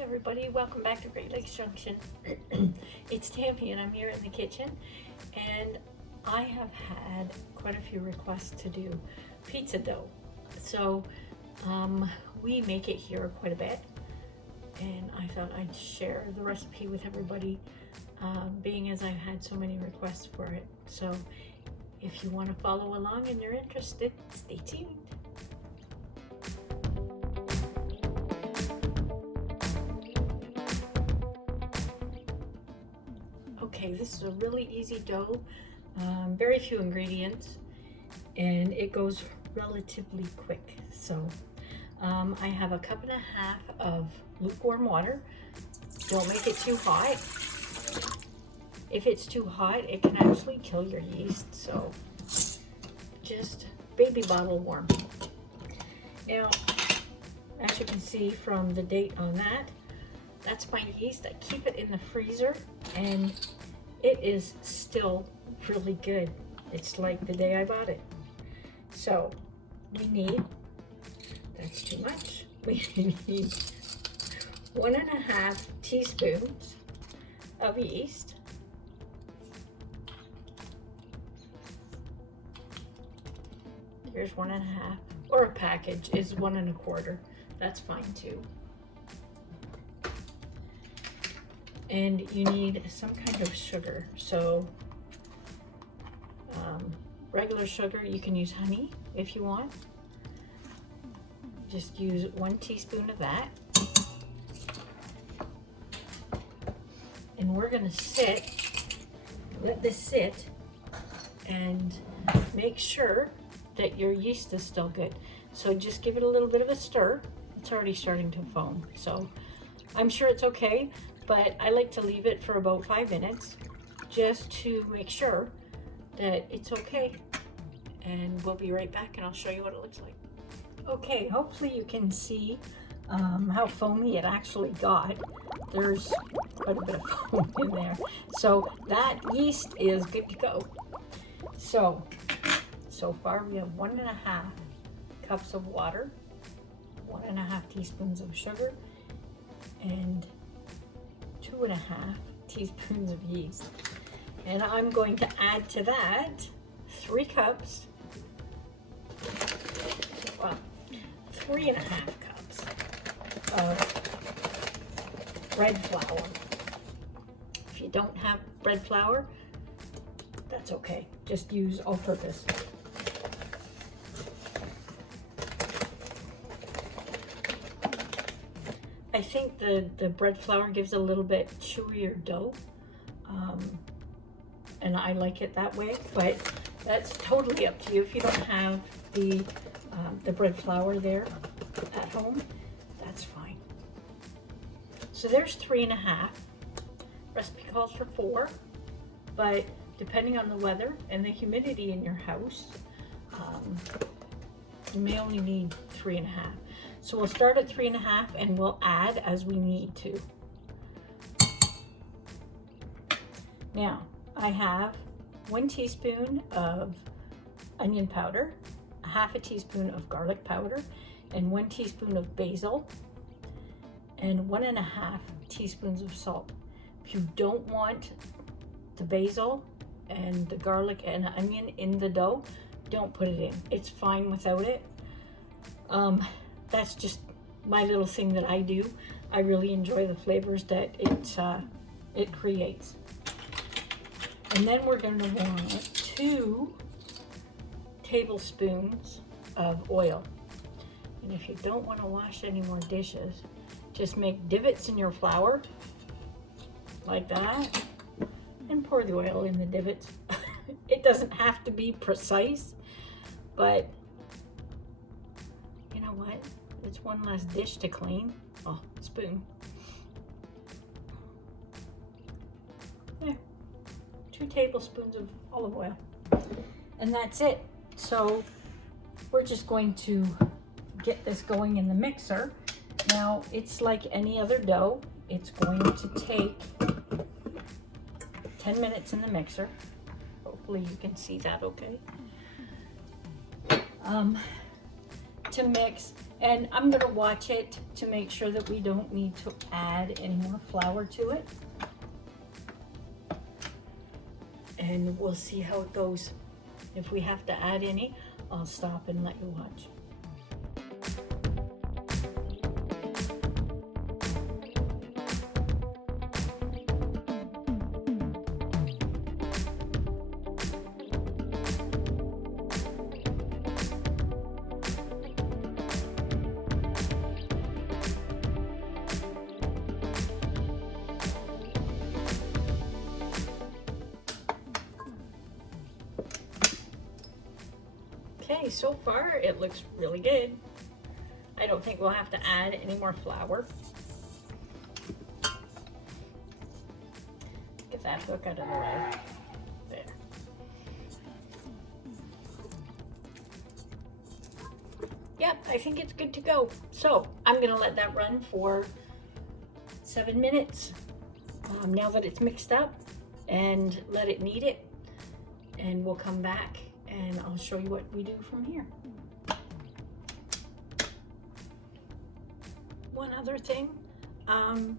Hi everybody, welcome back to Great Lakes Junction. It's Tammy and I'm here in the kitchen, and I have had quite a few requests to do pizza dough. So we make it here quite a bit, and I thought I'd share the recipe with everybody, being as I've had so many requests for it. So if you want to follow along and you're interested, stay tuned. Okay, this is a really easy dough, very few ingredients, and it goes relatively quick. So I have 1.5 cups of lukewarm water. Don't make it too hot. If it's too hot, it can actually kill your yeast, so just baby bottle warm. Now, as you can see from the date on that, that's my yeast. I keep it in the freezer and it is still really good. It's like the day I bought it. So we need, that's too much, we need 1.5 teaspoons of yeast. Here's 1.5, or a package is 1.25. That's fine too. And you need some kind of sugar. So regular sugar, you can use honey if you want. Just use 1 teaspoon of that. And we're gonna let this sit and make sure that your yeast is still good. So just give it a little bit of a stir. It's already starting to foam, so I'm sure it's okay, but I like to leave it for about 5 minutes just to make sure that it's okay. And we'll be right back and I'll show you what it looks like. Okay, hopefully you can see how foamy it actually got. There's quite a bit of foam in there. So that yeast is good to go. So far we have 1.5 cups of water, 1.5 teaspoons of sugar, and 2.5 teaspoons of yeast. And I'm going to add to that 3 cups, well, 3.5 cups of bread flour. If you don't have bread flour, that's okay. Just use all-purpose. I think the bread flour gives a little bit chewier dough, and I like it that way, but that's totally up to you. If you don't have the bread flour there at home, that's fine. So there's 3.5. Recipe calls for 4, but depending on the weather and the humidity in your house, you may only need 3.5. So we'll start at 3.5 and we'll add as we need to. Now, I have 1 teaspoon of onion powder, 1/2 teaspoon of garlic powder, and 1 teaspoon of basil, and 1.5 teaspoons of salt. If you don't want the basil and the garlic and onion in the dough, don't put it in. It's fine without it. That's just my little thing that I do. I really enjoy the flavors that it creates. And then we're going to want 2 tablespoons of oil. And if you don't want to wash any more dishes, just make divots in your flour like that and pour the oil in the divots. It doesn't have to be precise, but you know what? It's one less dish to clean. Oh, spoon. Yeah, 2 tablespoons of olive oil. And that's it. So we're just going to get this going in the mixer. Now, it's like any other dough. It's going to take 10 minutes in the mixer. Hopefully you can see that okay. to mix, and I'm gonna watch it to make sure that we don't need to add any more flour to it. And we'll see how it goes. If we have to add any, I'll stop and let you watch. Okay, so far it looks really good. I don't think we'll have to add any more flour. Get that hook out of the way. There. Yep, I think it's good to go. So I'm gonna let that run for 7 minutes now that it's mixed up, and let it knead it, and we'll come back and I'll show you what we do from here. One other thing,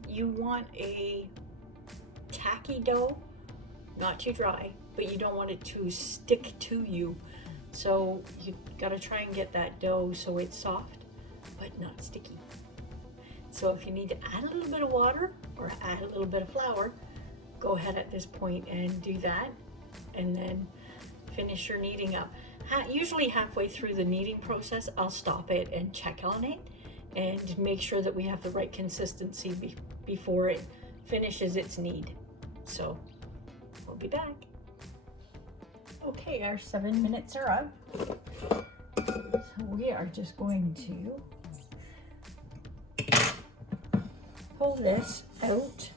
you want a tacky dough, not too dry, but you don't want it to stick to you. So you gotta try and get that dough so it's soft, but not sticky. So if you need to add a little bit of water or add a little bit of flour, go ahead at this point and do that, and then finish your kneading up. Usually halfway through the kneading process, I'll stop it and check on it and make sure that we have the right consistency before it finishes its knead. So we'll be back. Okay, our 7 minutes are up. So we are just going to pull this out.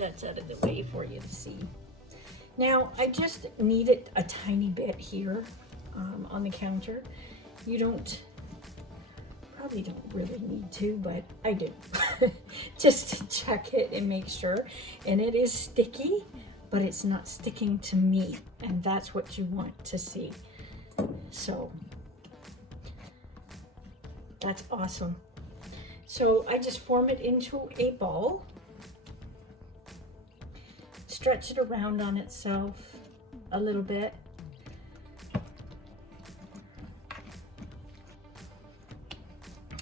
That's out of the way for you to see. Now I just knead it a tiny bit here on the counter. You probably don't really need to, but I do. Just to check it and make sure. And it is sticky, but it's not sticking to me, and that's what you want to see. So that's awesome. So I just form it into a ball. Stretch it around on itself a little bit.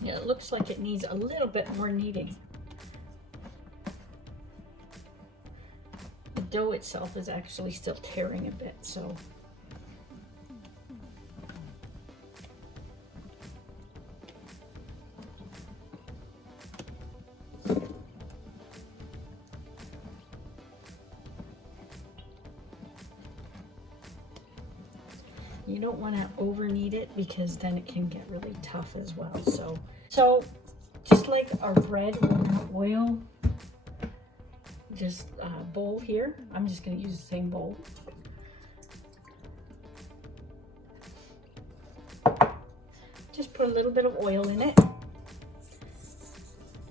Yeah, it looks like it needs a little bit more kneading. The dough itself is actually still tearing a bit, so. You don't want to over knead it because then it can get really tough as well. So just like our bread, we're going to oil this bowl here. I'm just going to use the same bowl. Just put a little bit of oil in it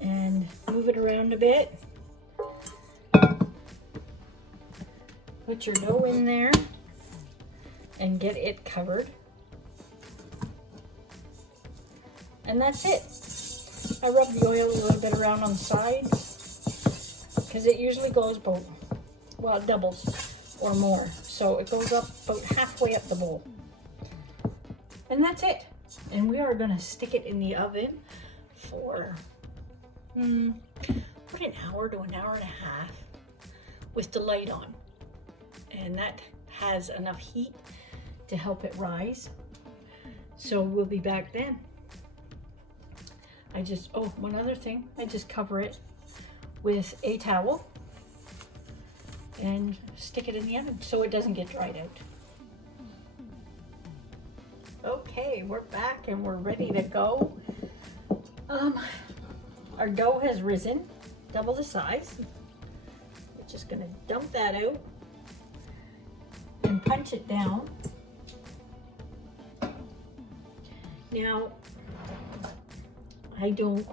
and move it around a bit. Put your dough in there and get it covered. And that's it. I rub the oil a little bit around on the sides because it usually goes both, well, it doubles or more. So it goes up about halfway up the bowl. And that's it. And we are gonna stick it in the oven for about an hour to an hour and a half with the light on. And that has enough heat to help it rise. So we'll be back then. One other thing, I just cover it with a towel and stick it in the oven so it doesn't get dried out. Okay, we're back and we're ready to go. Our dough has risen, double the size. We're just gonna dump that out and punch it down. Now, I don't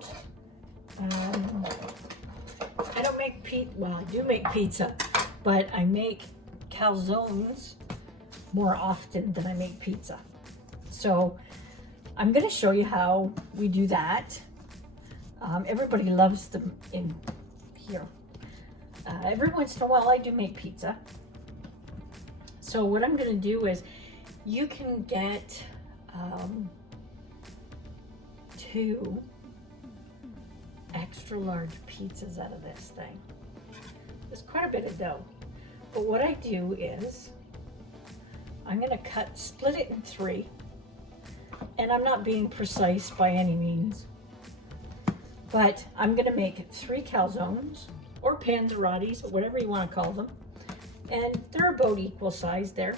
I don't make pizza, well, I do make pizza, but I make calzones more often than I make pizza. So I'm going to show you how we do that. Everybody loves them in here. Every once in a while I do make pizza. So what I'm going to do is, you can get 2 extra large pizzas out of this thing. There's quite a bit of dough. But what I do is, I'm going to split it in 3. And I'm not being precise by any means. But I'm going to make 3 calzones, or Panzerottis, or whatever you want to call them. And they're about equal size there.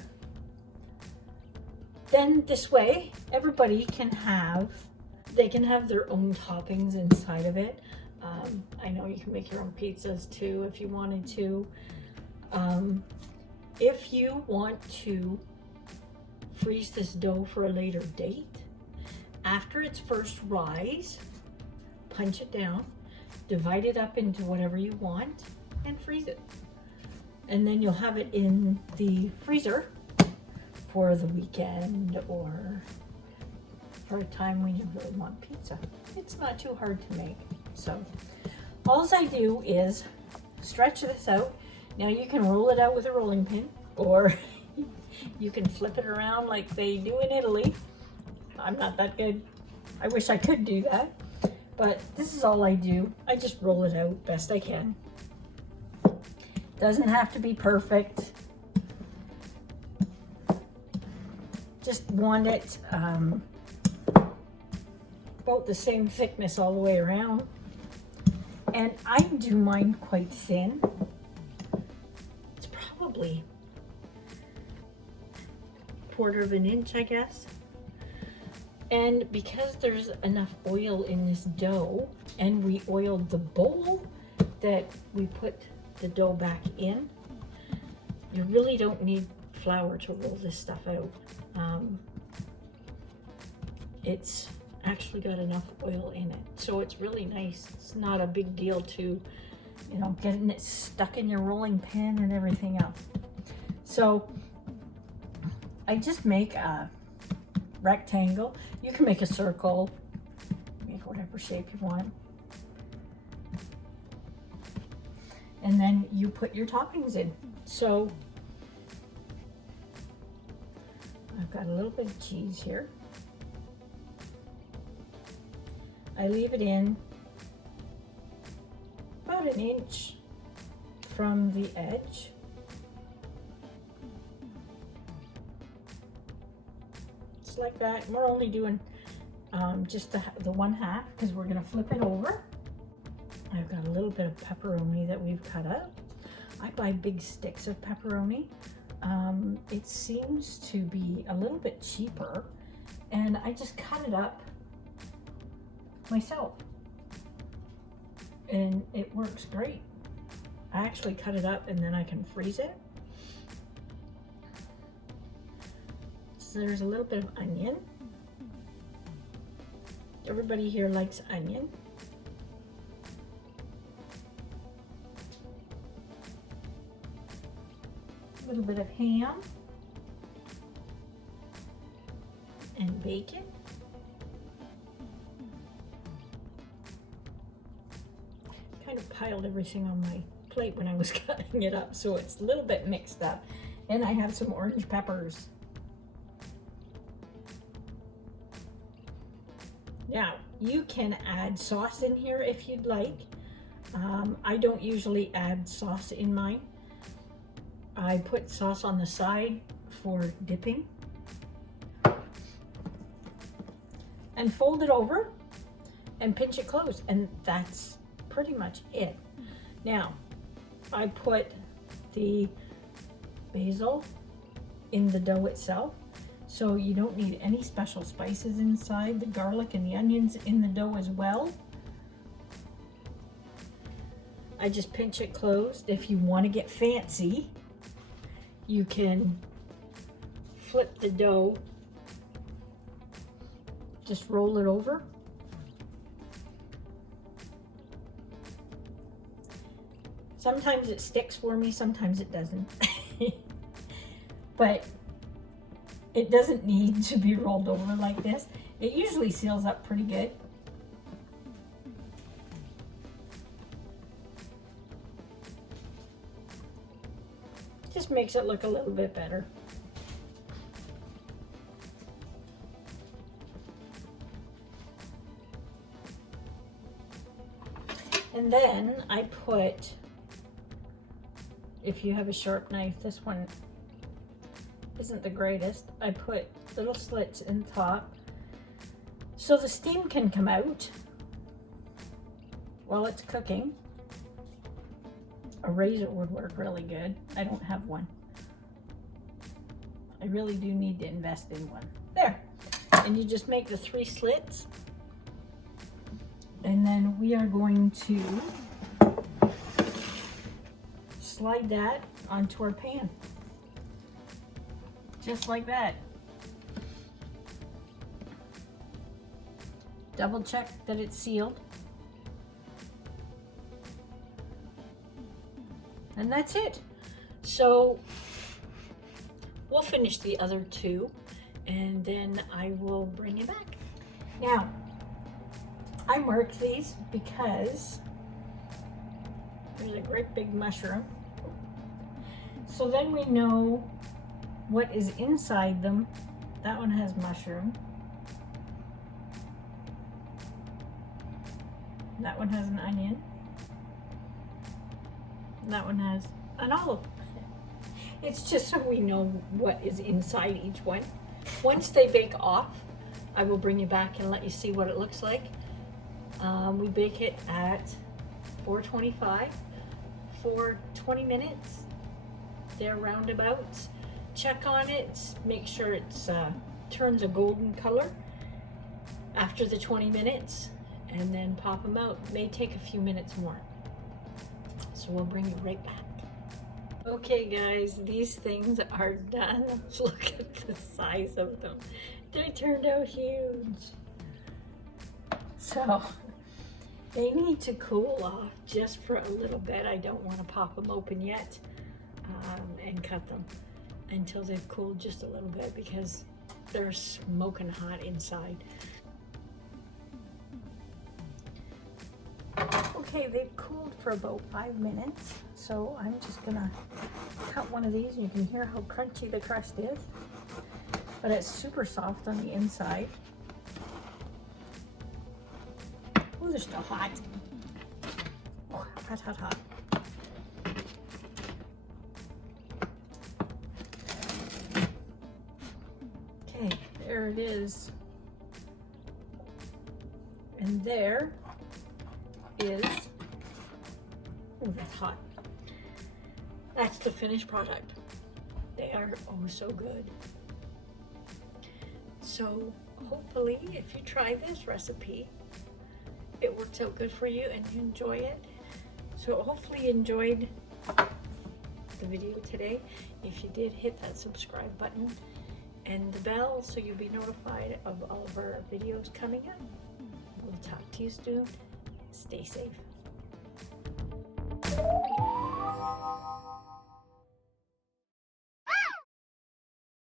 Then this way, everybody can have their own toppings inside of it. I know you can make your own pizzas too if you wanted to. If you want to freeze this dough for a later date, after its first rise, punch it down, divide it up into whatever you want, and freeze it. And then you'll have it in the freezer for the weekend or for a time when you really want pizza. It's not too hard to make. So all I do is stretch this out. Now you can roll it out with a rolling pin, or you can flip it around like they do in Italy. I'm not that good. I wish I could do that, but this is all I do. I just roll it out best I can. Doesn't have to be perfect. Just want it about the same thickness all the way around. And I do mine quite thin. It's probably 1/4 of an inch, I guess. And because there's enough oil in this dough, and we oiled the bowl that we put the dough back in, you really don't need flour to roll this stuff out. It's actually got enough oil in it, so it's really nice. It's not a big deal to, getting it stuck in your rolling pin and everything else. So I just make a rectangle. You can make a circle, make whatever shape you want. And then you put your toppings in. So I've got a little bit of cheese here. I leave it in about 1 inch from the edge. Just like that. We're only doing just the 1/2 because we're going to flip it over. I've got a little bit of pepperoni that we've cut up. I buy big sticks of pepperoni. It seems to be a little bit cheaper, and I just cut it up myself, and it works great. I actually cut it up and then I can freeze it. So there's a little bit of onion. Everybody here likes onion. A little bit of ham and bacon. Kind of piled everything on my plate when I was cutting it up, so it's a little bit mixed up. And I have some orange peppers. Now, you can add sauce in here if you'd like. I don't usually add sauce in mine. I put sauce on the side for dipping. And fold it over and pinch it closed, and that's pretty much it. Now, I put the basil in the dough itself, so you don't need any special spices inside. The garlic and the onions in the dough as well. I just pinch it closed. If you want to get fancy, you can flip the dough, just roll it over, Sometimes it sticks for me, sometimes it doesn't. But it doesn't need to be rolled over like this. It usually seals up pretty good. Just makes it look a little bit better. And then I put, if you have a sharp knife, this one isn't the greatest. I put little slits in top so the steam can come out while it's cooking. A razor would work really good. I don't have one. I really do need to invest in one. There. And you just make the 3 slits. And then we are going to slide that onto our pan. Just like that. Double check that it's sealed. And that's it. So we'll finish the other 2 and then I will bring you back. Now, I mark these because there's a great big mushroom. So then we know what is inside them. That one has mushroom. That one has an onion. That one has an olive. It's just so we know what is inside each one. Once they bake off, I will bring you back and let you see what it looks like. We bake it at 425 for 20 minutes. They're roundabouts. Check on it, make sure it's turns a golden color after the 20 minutes, and then pop them out. It may take a few minutes more. So we'll bring you right back. Okay guys, these things are done. Look at the size of them. They turned out huge. So they need to cool off just for a little bit. I don't want to pop them open yet and cut them until they've cooled just a little bit because they're smoking hot inside. Okay, they've cooled for about 5 minutes, so I'm just gonna cut one of these and you can hear how crunchy the crust is, but it's super soft on the inside. Oh, they're still hot. Oh, hot, hot, hot. Okay, there it is. And there is, oh, that's hot. That's the finished product. They are oh so good. So hopefully if you try this recipe, it works out good for you and you enjoy it. So hopefully you enjoyed the video today. If you did, hit that subscribe button and the bell so you'll be notified of all of our videos coming up. We'll talk to you soon. Stay safe.